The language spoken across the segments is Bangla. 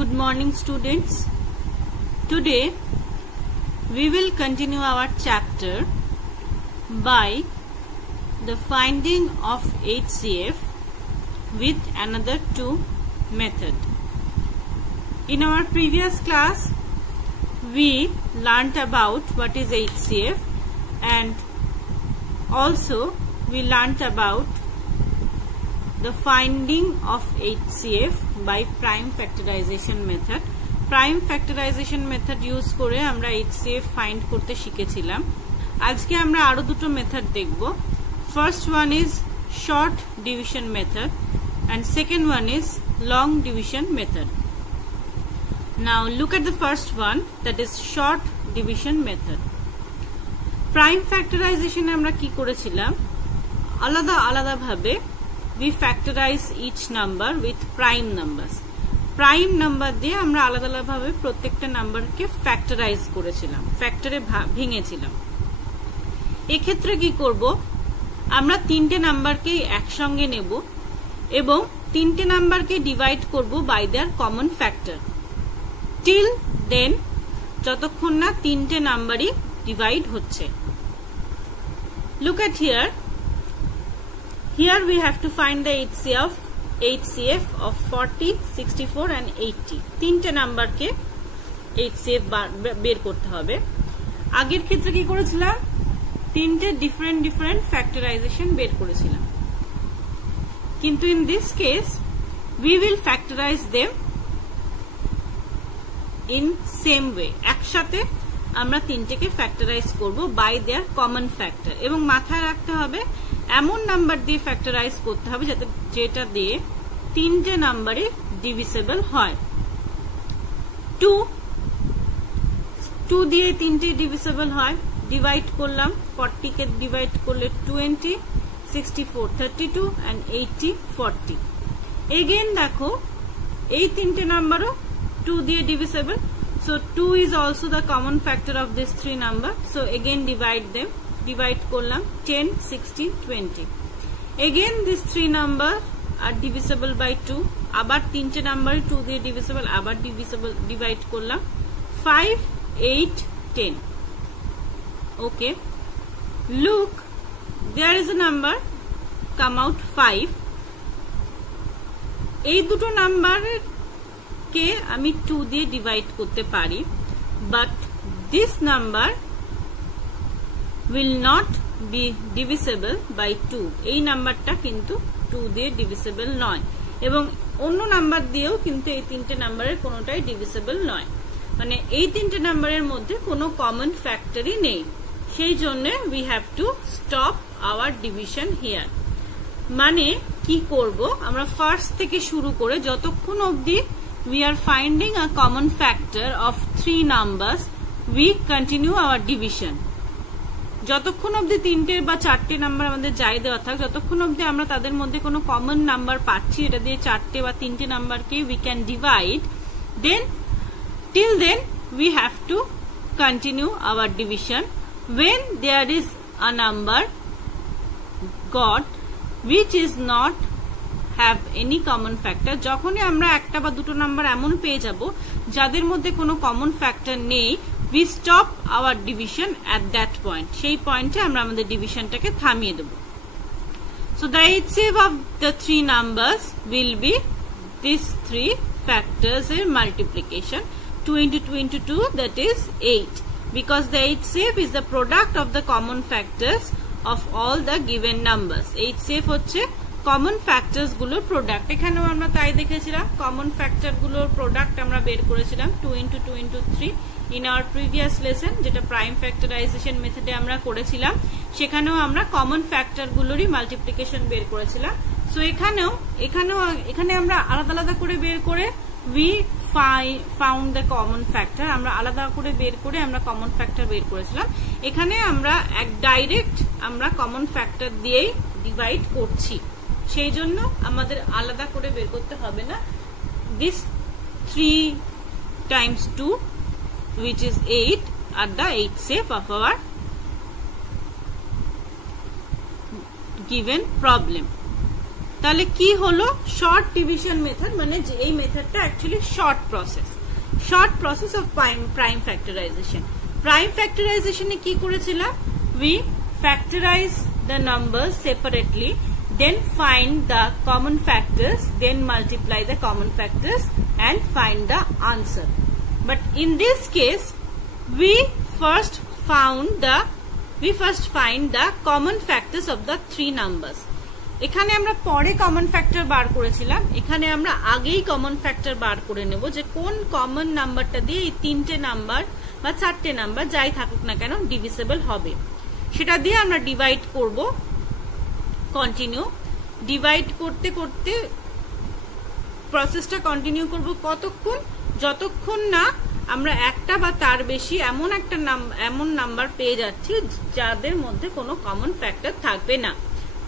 Good morning, students. Today we will continue our chapter by the finding of HCF with another two method. In our previous class we learnt about what is HCF and also we learnt about the finding of HCF by prime factorization method. Prime factorization method use করে আমরা HCF find করতে শিখেছিলাম। আজকে আমরা আরো দুটো মেথড দেখব। First one is short division method and second one is long division method. Now look at the first one, that is short division method. Prime factorization আমরা কি করেছিলাম? আলাদা আলাদা ভাবে we factorize each number with prime numbers. Prime number দিয়ে আমরা আলাদা আলাদা ভাবে প্রত্যেকটা নাম্বারকে ফ্যাক্টরাইজ করেছিলাম, ফ্যাক্টরে ভেঙেছিলাম। এই ক্ষেত্রে কি করব, আমরা তিনটে নাম্বারকে একসঙ্গে নেব এবং তিনটে নাম্বারকে ডিভাইড করব by their common factor till then, যতক্ষণ না তিনটে নাম্বারই ডিভাইড হচ্ছে। Look at here. Here we have to find the HCF of 40, 64 and 80. তিনটে নাম্বারকে HCF বের করতে হবে। আগের ক্ষেত্রে কি করেছিলাম, তিনটে ডিফারেন্ট ফ্যাক্টরাইজেশন বের করেছিলাম, কিন্তু in this case we will factorize them in same way. একসাথে আমরা তিনটেকে ফ্যাক্টরাইজ করব বাই देयर কমন ফ্যাক্টর, এবং মাথায় রাখতে হবে এমন নাম্বার দিয়ে ফ্যাক্টরাইজ করতে হবে যেটা দিয়ে তিনটে নাম্বারে ডিভিজিবল হয়। 2 দিয়ে তিনটে ডিভিজিবল হয়, ডিভাইড করলাম, 40 কে ডিভাইড করলে 20, 64 32 and 80 40। এগেইন দেখো এই তিনটে নাম্বারও 2 দিয়ে divisible, so 2 is also the common factor of this three number, so again divide them, divide করলাম 10, 16, 20। again these three number are divisible by 2, আবার তিনটে নাম্বার 2 দিয়ে ডিভিজিবল, আবার ডিভাইড করলাম 5, 8, 10। okay, look, there is a number come out 5। এই দুটো নাম্বারের কে আমি 2 দিয়ে ডিভাইড করতে পারি, but this number will not be divisible by 2। এই নাম্বারটা কিন্তু 2 দিয়ে ডিভিজিবল নয়, এবং অন্য নাম্বার দিয়েও কিন্তু এই তিনটে নাম্বারের কোনোটাই ডিভিজিবল নয়, মানে এই তিনটে নাম্বারের মধ্যে কোনো কমন ফ্যাক্টরই নেই। সেই জন্য we have to stop our division here। মানে কি করব, আমরা ফার্স্ট থেকে শুরু করে যতক্ষণ অবধি we are finding a common factor of 3 numbers, we continue our division। যতক্ষণ অবধি তিনটে বা চারটে নাম্বার আমাদের যাই দেওয়া থাক, যতক্ষণ অবধি আমরা তাদের মধ্যে কোনো কমন নাম্বার পাচ্ছি এটা দিয়ে চারটে বা তিনটে নাম্বারকে we can divide, then till then we have to continue our division when there is a number got which is not have any common factor। যখনই আমরা একটা বা দুটো নাম্বার এমন পেয়ে যাব যাদের মধ্যে কোনো কমন ফ্যাক্টর নেই, we stop our division at that point। সেই পয়েন্টে আমরা আমাদের ডিভিশনটাকে থামিয়ে দেব। so the HCF of the three numbers will be these three factors in multiplication, 2 into 2 into 2, that is 8, because the HCF is the product of the common factors of all the given numbers। HCF হচ্ছে কমন ফ্যাক্টরস গুলোর প্রোডাক্ট। এখানেও আমরা তাই দেখেছিলাম, কমন ফ্যাক্টর গুলোর প্রোডাক্ট আমরা বের করেছিলাম 2 into 2 into 3 in our previous lesson, যেটা প্রাইম ফ্যাক্টরাইজেশন মেথডে আমরা করেছিলাম। সেখানেও আমরা কমন ফ্যাক্টর গুলোরই মাল্টিপ্লিকেশন বের করেছিলাম। সো এখানে আমরা আলাদা আলাদা করে বের করে we found the common factor, আমরা আলাদা করে বের করে আমরা কমন ফ্যাক্টর বের করেছিলাম। এখানে আমরা ডাইরেক্ট আমরা কমন ফ্যাক্টর দিয়েই ডিভাইড করছি, সেই জন্য আমাদের আলাদা করে বের করতে হবে না। this 3 times 2 which is 8 are the HCF of our given problem। তাহলে কি হলো শর্ট ডিভিশন মেথড, মানে যে এই মেথডটা actually short process of prime factorization. Prime ফ্যাক্টরাইজেশনে কি করেছিলাম, we factorize the numbers separately, then find the common factors, then multiply the common factors and find the answer. But in this case we first find the common factors of the three numbers. এখানে আমরা পরে কমন ফ্যাক্টর বার করেছিলাম, এখানে আমরা আগেই কমন ফ্যাক্টর বার করে নেব যে কোন কমন নাম্বারটা দিয়ে এই তিনটে নাম্বার বা চারটে নাম্বার যাই থাকুক না কেন ডিভিসিবল হবে, সেটা দিয়ে আমরা ডিভাইড করব। কন্টিনিউ ডিভাইড করতে করতে প্রসেসটা কন্টিনিউ করব কতক্ষণ, যতক্ষণ না আমরা একটা বা তার বেশি এমন নাম্বার পেয়ে যাচ্ছি যাদের মধ্যে কোনো কমন ফ্যাক্টর থাকবে না।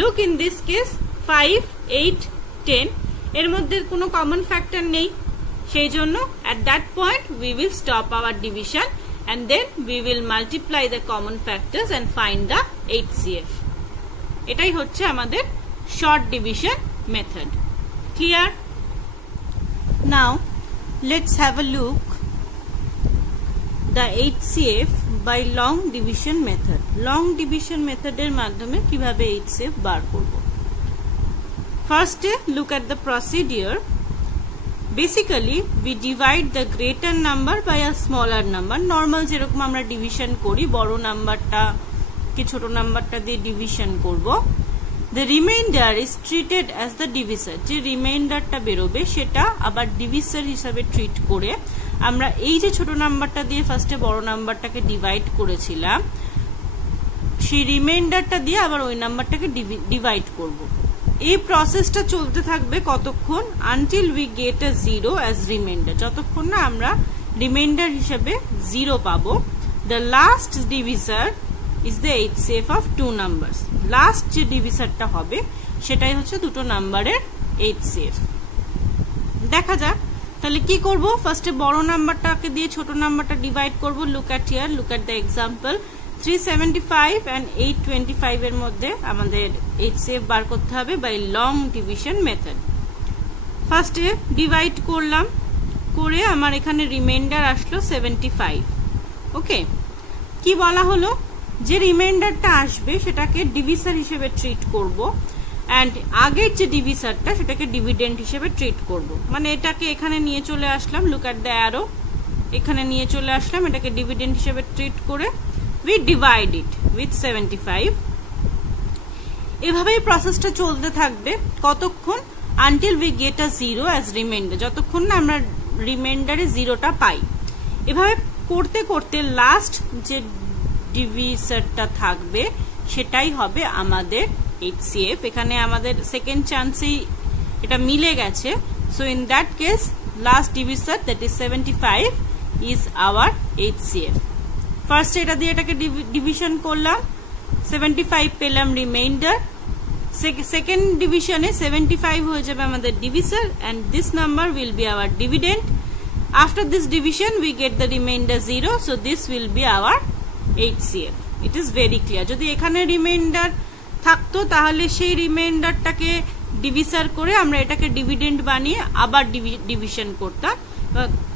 লুক ইন দিস কেস 5, 8, 10 এর মধ্যে কোনো কমন ফ্যাক্টর নেই, সেই জন্য at that point we will stop our division and then we will multiply the common factors and find the HCF. এটাই হচ্ছে আমাদের short division method. Clear? Now let's have a look the HCF by long division method. Long division method এর মাধ্যমে কিভাবে HCF বার করব। First look at the procedure. Basically we divide the greater number by a smaller number. Normal যেরকম আমরা ডিভিশন করি, বড় নাম্বারটা কি ছোট নাম্বারটা দিয়ে ডিভিশন করব। The remainder is treated as the divisor. যে রিমাইন্ডারটা বেরোবে সেটা আবার ডিভিসর হিসাবে ট্রিট করে আমরা এই যে ছোট নাম্বারটা দিয়ে ফার্স্টে বড় নাম্বারটাকে ডিভাইড করেছিলাম, সেই রিমাইন্ডারটা দিয়ে আবার ওই নাম্বারটাকে ডিভাইড করব। এই প্রসেসটা চলতে থাকবে কতক্ষণ, until we get a 0 as reminder, যতক্ষণ না আমরা রিমাইন্ডার হিসেবে 0 পাবো। The last divisor is the HCF of two numbers. Last যে ডিভিসরটা হবে সেটাই হচ্ছে দুটো নাম্বারের HCF। দেখা যাক তাহলে কি করব, ফার্স্টে বড় নাম্বারটাকে দিয়ে ছোট নাম্বারটা ডিভাইড করব। Look at here, look at the example. 375 and 825 এর মধ্যে আমাদের HCF বার করতে হবে বাই লং ডিভিশন মেথড। ফার্স্টে ডিভাইড করলাম, করে আমার এখানে রিমাইন্ডার আসলো 75। ওকে, কি বলা হলো, যে রিমাইন্ডারটা আসবে সেটাকে ডিভিসর হিসেবে ট্রিট করব, এন্ড আগের যে ডিভিসরটা সেটাকে ডিভিডেন্ড হিসেবে ট্রিট করব। মানে এটাকে এখানে নিয়ে চলে আসলাম, লুক অ্যাট দ্য অ্যারো, এখানে নিয়ে চলে আসলাম, এটাকে ডিভিডেন্ড হিসেবে ট্রিট করে we divide it with 75. এভাবেই প্রসেসটা চলতে থাকবে কতক্ষণ, until we get a 0 as remainder, যতক্ষণ না আমরা রিমাইন্ডারে 0টা পাই। এভাবে করতে করতে লাস্ট যে ডিভিসরটা থাকবে সেটাই হবে আমাদের HCF। এখানে আমাদের সেকেন্ড চান্সেই এটা মিলে গেছে, so in that case last divisor that is 75 is our HCF। First এটা দিয়ে এটাকে ডিভিশন করলাম, 75 পেলাম রিমাইন্ডার, সেকেন্ড ডিভিশনে 75 হয়ে যাবে আমাদের divisor and this number will be our dividend. After this division we get the reminder 0, so this will be our HCF. It is very clear. যদি এখানে রিমাইন্ডার থাকতো তাহলে সেই রিমাইন্ডারটাকে ডিভিসর করে আমরা এটাকে ডিভিডেন্ড বানিয়ে আবার ডিভিশন করতাম,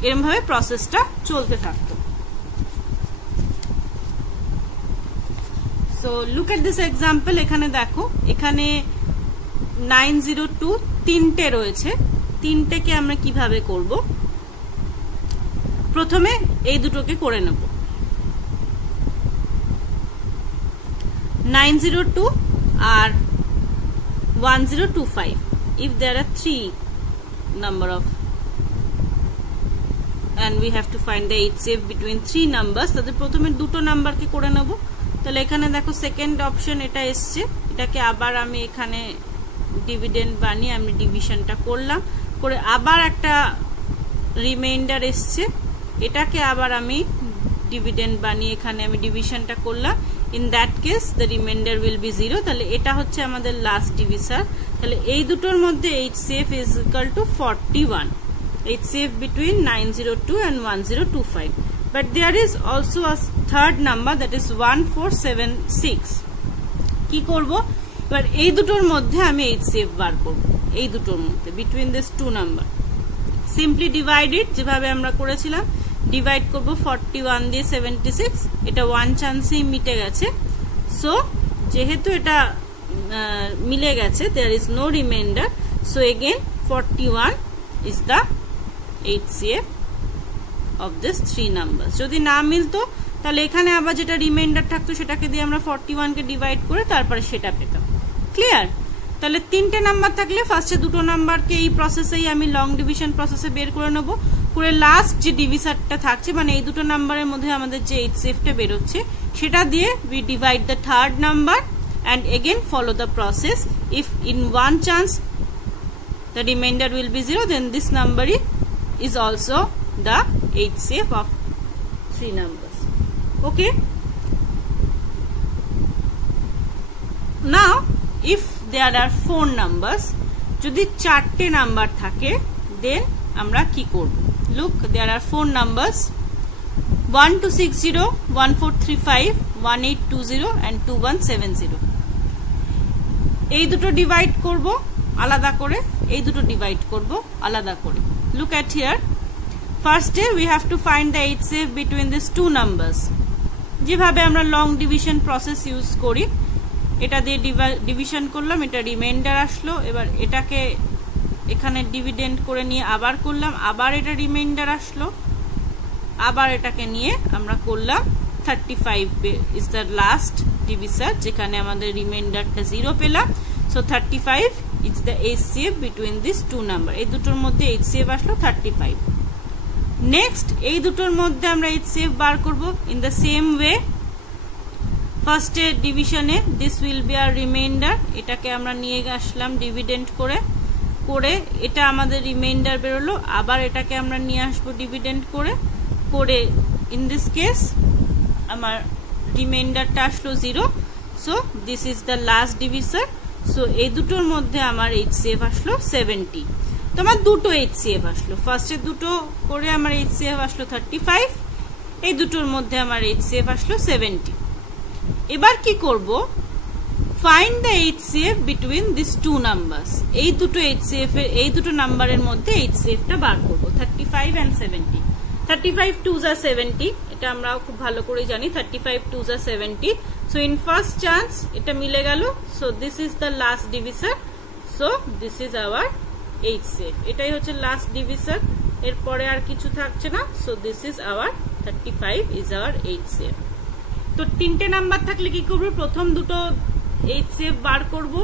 এরকম ভাবে প্রসেসটা চলতে থাকতো। So look at this example. এখানে দেখো, এখানে 902 তিনটে রয়েছে, তিনটেকে আমরা কিভাবে করব, প্রথমে এই দুটোকে করে নেব। 902 আর 1025, if there are 3 number of and we have to find the HCF between 3 numbers, তাহলে প্রথমে দুটো নাম্বারকে করে নেব। তাহলে এখানে দেখো সেকেন্ড অপশন এটা এসছে, এটাকে আবার আমি এখানে ডিভিডেন্ড বানিয়ে আমি ডিভিশনটা করলাম, করে আবার একটা রিমাইন্ডার এসছে, এটাকে আবার আমি ডিভিডেন্ড বানিয়ে এখানে আমি ডিভিশনটা করলাম। In that case the reminder will be 0, তাহলে এটা হচ্ছে আমাদের লাস্ট ডিভিসর। তাহলে এই দুটোর মধ্যে HCF is equal to 41, HCF between 902 and 1025. But there is also a third number that is 1476. কি করব, এবার এই দুটোর মধ্যে আমি HCF বার করব, এই দুটোর মধ্যে between this two number. Simply divide it, যেভাবে আমরা করেছিলাম, ডিভাইড করব 41 দিয়ে 76, এটা ওয়ান চান্সেই মিটে গেছে। সো যেহেতু এটা মিলে গেছে, there is no remainder, so again 41 is the HCF of this 3 number. যদি না মিলতো তাহলে এখানে আবার যেটা রিমাইন্ডার থাকতো সেটাকে দিয়ে আমরা 41 কে ডিভাইড করে তারপরে সেটা পেতাম। ক্লিয়ার? তাহলে 3টে নাম্বার থাকলে ফার্স্টে দুটো নাম্বারকে এই প্রসেসেই আমি লং ডিভিশন প্রসেসে বের করে নেব, করে লাস্ট যে ডিভিসারটা থাকছে মানে এই দুটো নাম্বারের মধ্যে আমাদের যে HCFটা বেরোচ্ছে সেটা দিয়ে we divide the third number and again follow the process. If in one chance the remainder will be 0, then this number is also the HCF of 3 numbers. Okay? Now if there are 4 numbers, যদি 4টে নাম্বার থাকে, then আমরা কি করব? Look, there are 4 numbers, 1260, 1435, 1820 and 2170. এই দুটো ডিভাইড করব আলাদা করে, এই দুটো ডিভাইড করব আলাদা করে। Look at here. First we have to find the HCF between these two numbers. যেভাবে আমরা লং ডিভিশন প্রসেস ইউজ করি, এটা দিয়ে ডিভিশন করলাম, এটা রিমাইন্ডার আসলো, এবার এটাকে এখানে ডিভিডেন্ড করে নিয়ে আবার করলাম, আবার এটা রিমাইন্ডার আসলো, আবার এটাকে নিয়ে আমরা করলাম 35 ইজ দ্য লাস্ট ডিভিসার, যেখানে আমাদের রিমাইন্ডারটা 0 পেলাম। So 35 is the HCF between this two number. এই দুটোর মধ্যে HCF আসলো 35। নেক্সট এই দুটোর মধ্যে আমরা HCF বার করব ইন দ্য সেম ওয়ে। ফার্স্টে ডিভিশনে this will be our reminder, এটাকে আমরা নিয়ে আসলাম ডিভিডেন্ড করে, করে এটা আমাদের রিমাইন্ডার বেরোলো, আবার এটাকে আমরা নিয়ে আসবো ডিভিডেন্ড করে, করে ইন দিস কেস আমার রিমাইন্ডারটা আসলো 0। So this is the last divisor. So এই দুটোর মধ্যে আমার HCF আসলো 70। তোমার দুটো HCF আসলো, ফার্স্টে দুটো করে আমার HCF আসলো 35, এই দুটোর মধ্যে আমার HCF আসলো 70। এবার কি করব? Find the HCF between this two numbers. এই দুটো HCF এর, এই দুটো নাম্বারের মধ্যে HCF টা বার করব, 35 and 70। 35 2s are 70, এটা আমরাও খুব ভালো করে জানি, 35 2s are 70। So in first chance এটা মিলে গেল, so this is the last divisor, so this is our HCF। এটাই হচ্ছে লাস্ট ডিভিসার, এরপরে আর কিছু থাকছে না। So this is hour 35 is our HCF। তো 3টে নাম্বার থাকলে কি করব? প্রথম দুটো HCF বার করব,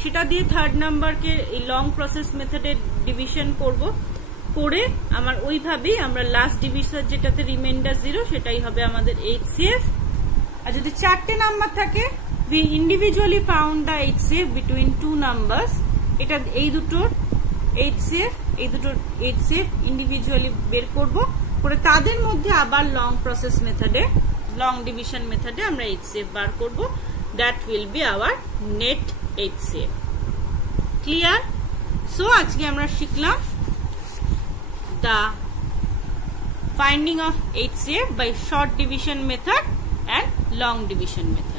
সেটা দিয়ে থার্ড নাম্বারকে এই লং প্রসেস মেথডে ডিভিশন করব, করে আমার ওইভাবেই আমরা লাস্ট ডিভিসার যেটাতে রিমাইন্ডার 0 সেটাই হবে আমাদের HCF। আর যদি 4টে নাম্বার থাকে, we individually found the HCF between two numbers, এটা এই দুটোর HCF, এই দুটোর HCF ইন্ডিভিজুয়ালি বের করব, করে তাদের মধ্যে আবার লং প্রসেস মেথডে, লং ডিভিশন মেথডে আমরা HCF বার করব। That will be hour net HCF। Clear? So আজকে আমরা শিখলাম the finding of HCF by short division method and long division method.